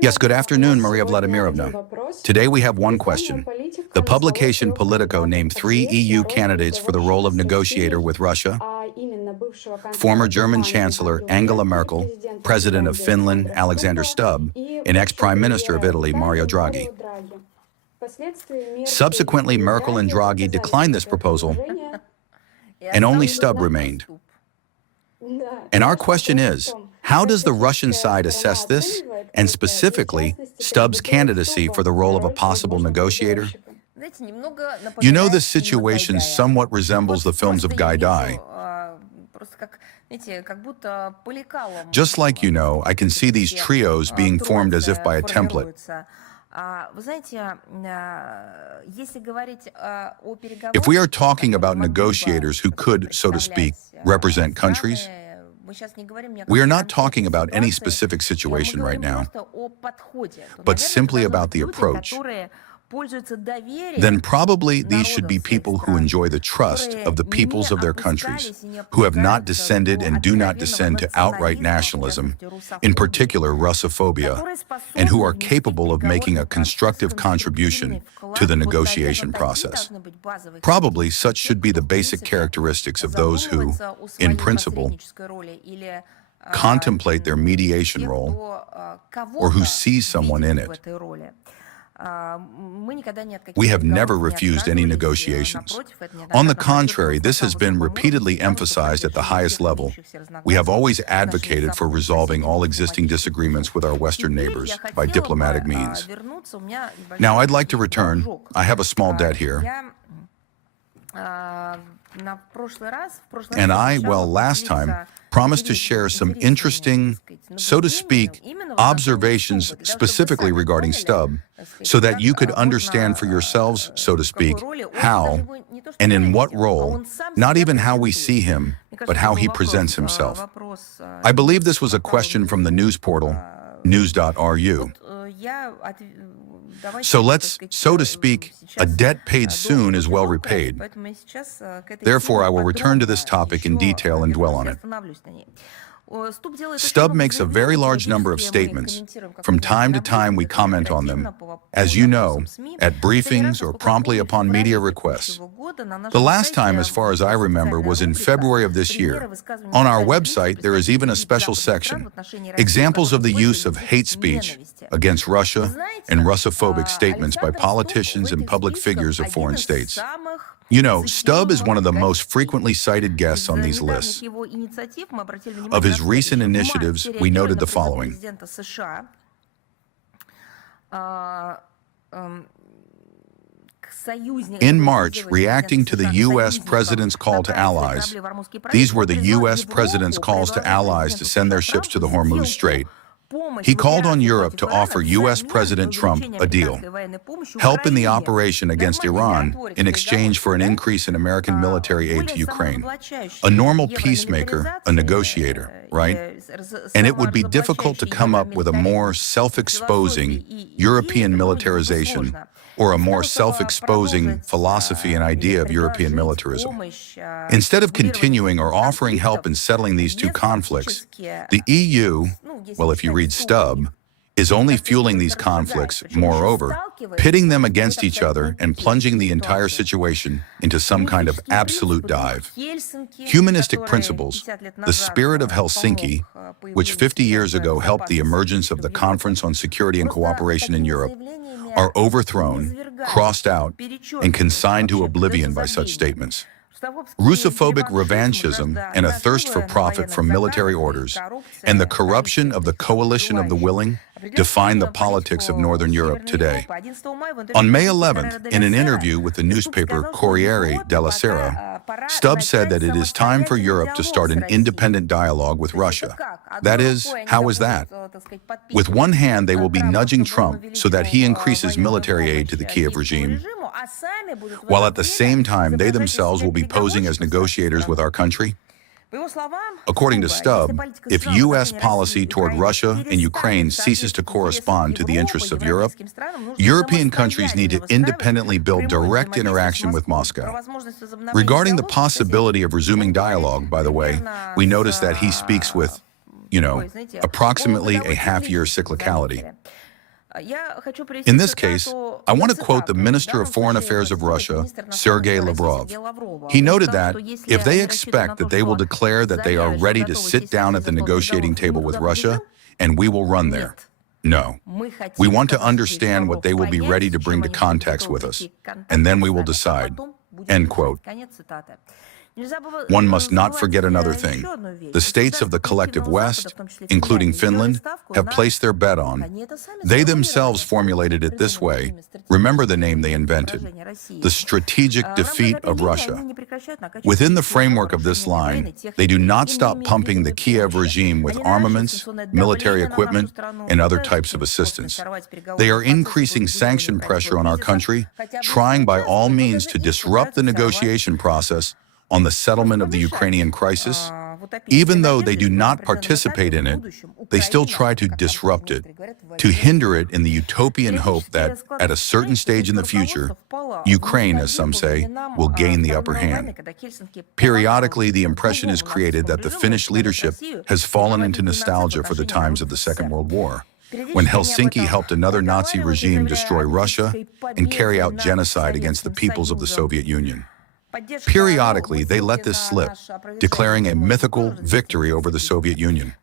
Yes, good afternoon, Maria Vladimirovna. Today we have one question. The publication Politico named 3 EU candidates for the role of negotiator with Russia: former German Chancellor Angela Merkel, President of Finland Alexander Stubb, and ex-Prime Minister of Italy Mario Draghi. Subsequently, Merkel and Draghi declined this proposal, and only Stubb remained. And our question is, how does the Russian side assess this, and specifically, Stubb's candidacy for the role of a possible negotiator? You know, this situation somewhat resembles the films of Gaidai. Just like you know, I can see these trios being formed as if by a template. If we are talking about negotiators who could, so to speak, represent countries, we are not talking about any specific situation right now, but simply about the approach. Then probably these should be people who enjoy the trust of the peoples of their countries, who have not descended and do not descend to outright nationalism, in particular Russophobia, and who are capable of making a constructive contribution to the negotiation process. Probably such should be the basic characteristics of those who, in principle, contemplate their mediation role or who see someone in it. We have never refused any negotiations. On the contrary, this has been repeatedly emphasized at the highest level. We have always advocated for resolving all existing disagreements with our Western neighbors by diplomatic means. Now, I'd like to return. I have a small debt here. And last time, promised to share some interesting, so to speak, observations specifically regarding Stubb, so that you could understand for yourselves, so to speak, how and in what role, not even how we see him, but how he presents himself. I believe this was a question from the news portal, news.ru. So let's, so to speak, a debt paid soon is well repaid. Therefore, I will return to this topic in detail and dwell on it. Stubb makes a very large number of statements. From time to time, we comment on them, as you know, at briefings or promptly upon media requests. The last time, as far as I remember, was in February of this year. On our website, there is even a special section, examples of the use of hate speech against Russia and Russophobic statements by politicians and public figures of foreign states. You know, Stubb is one of the most frequently cited guests on these lists. Of his recent initiatives, we noted the following. In March, reacting to the U.S. President's call to allies, these were the U.S. President's calls to allies to send their ships to the Hormuz Strait. He called on Europe to offer U.S. President Trump a deal, help in the operation against Iran in exchange for an increase in American military aid to Ukraine. A normal peacemaker, a negotiator, right? And it would be difficult to come up with a more self-exposing European militarization or a more self-exposing philosophy and idea of European militarism. Instead of continuing or offering help in settling these two conflicts, the EU, well, if you read Stubb, is only fueling these conflicts, moreover, pitting them against each other and plunging the entire situation into some kind of absolute dive. Humanistic principles, the spirit of Helsinki, which 50 years ago helped the emergence of the Conference on Security and Cooperation in Europe, are overthrown, crossed out, and consigned to oblivion by such statements. Russophobic revanchism and a thirst for profit from military orders and the corruption of the coalition of the willing define the politics of Northern Europe today. On May 11th, in an interview with the newspaper Corriere della Sera, Stubb said that it is time for Europe to start an independent dialogue with Russia. That is, how is that? With one hand, they will be nudging Trump so that he increases military aid to the Kiev regime, while at the same time they themselves will be posing as negotiators with our country? According to Stubb, if U.S. policy toward Russia and Ukraine ceases to correspond to the interests of Europe, European countries need to independently build direct interaction with Moscow. Regarding the possibility of resuming dialogue, by the way, we notice that he speaks with approximately a half-year cyclicality. In this case, I want to quote the Minister of Foreign Affairs of Russia, Sergey Lavrov. He noted that if they expect that they will declare that they are ready to sit down at the negotiating table with Russia, and we will run there. No. We want to understand what they will be ready to bring to context with us, and then we will decide. End quote. One must not forget another thing. The states of the collective West, including Finland, have placed their bet on. They themselves formulated it this way. Remember the name they invented: the strategic defeat of Russia. Within the framework of this line, they do not stop pumping the Kiev regime with armaments, military equipment, and other types of assistance. They are increasing sanction pressure on our country, trying by all means to disrupt the negotiation process on the settlement of the Ukrainian crisis. Even though they do not participate in it, they still try to disrupt it, to hinder it in the utopian hope that, at a certain stage in the future, Ukraine, as some say, will gain the upper hand. Periodically, the impression is created that the Finnish leadership has fallen into nostalgia for the times of the Second World War, when Helsinki helped another Nazi regime destroy Russia and carry out genocide against the peoples of the Soviet Union. Periodically, they let this slip, declaring a mythical victory over the Soviet Union.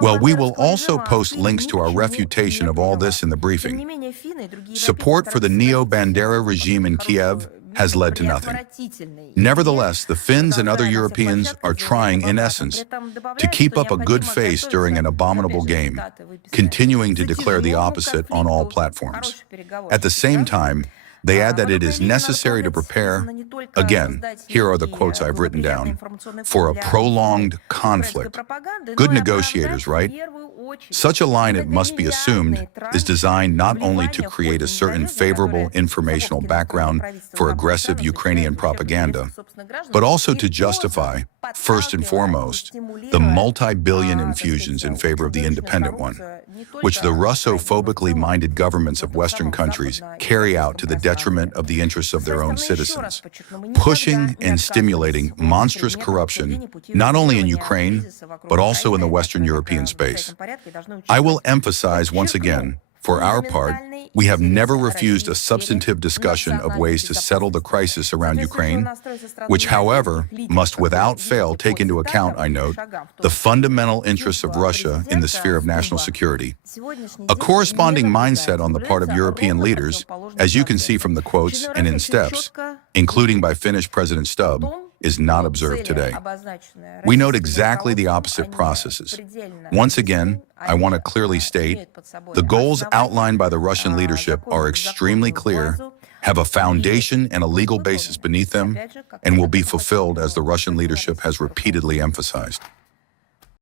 Well, we will also post links to our refutation of all this in the briefing. Support for the neo-Bandera regime in Kiev has led to nothing. Nevertheless, the Finns and other Europeans are trying, in essence, to keep up a good face during an abominable game, continuing to declare the opposite on all platforms. At the same time, they add that it is necessary to prepare, again, here are the quotes I've written down, for a prolonged conflict. Good negotiators, right? Such a line, it must be assumed, is designed not only to create a certain favorable informational background for aggressive Ukrainian propaganda, but also to justify, first and foremost, the multi-billion infusions in favor of the independent one, which the Russophobically minded governments of Western countries carry out to the detriment of the interests of their own citizens, pushing and stimulating monstrous corruption not only in Ukraine, but also in the Western European space. I will emphasize once again, for our part, we have never refused a substantive discussion of ways to settle the crisis around Ukraine, which, however, must without fail take into account, I note, the fundamental interests of Russia in the sphere of national security. A corresponding mindset on the part of European leaders, as you can see from the quotes and in steps, including by Finnish President Stubb, is not observed today. We note exactly the opposite processes. Once again, I want to clearly state, the goals outlined by the Russian leadership are extremely clear, have a foundation and a legal basis beneath them, and will be fulfilled as the Russian leadership has repeatedly emphasized.